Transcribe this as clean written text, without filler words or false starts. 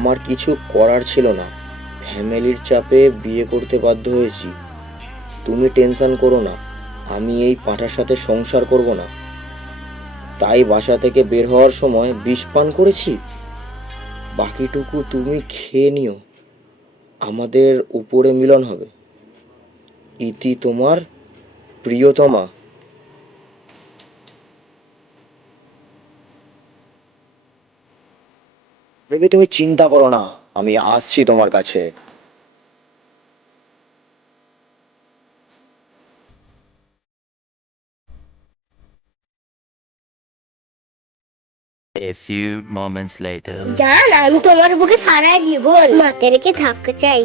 আমার কিছু করার ছিল না, ফ্যামিলির চাপে বিয়ে করতে বাধ্য হয়েছি। তুমি টেনশন করো না, আমি এই পাঁঠার সাথে সংসার করব না। তাই বাসা থেকে বের হওয়ার সময় বিষ পান করেছি। বাকিটুকু তুমি খেয়ে নিও, আমাদের উপরে মিলন হবে। ইতি, তোমার প্রিয়তমা। বেবি, তুমি চিন্তা করো না, আমি আসছি তোমার কাছে। A few moments later. জান, আমি তোমার বুকে ফাড়াই দিয়ে বল মাকে রেখে থাকতে চাই।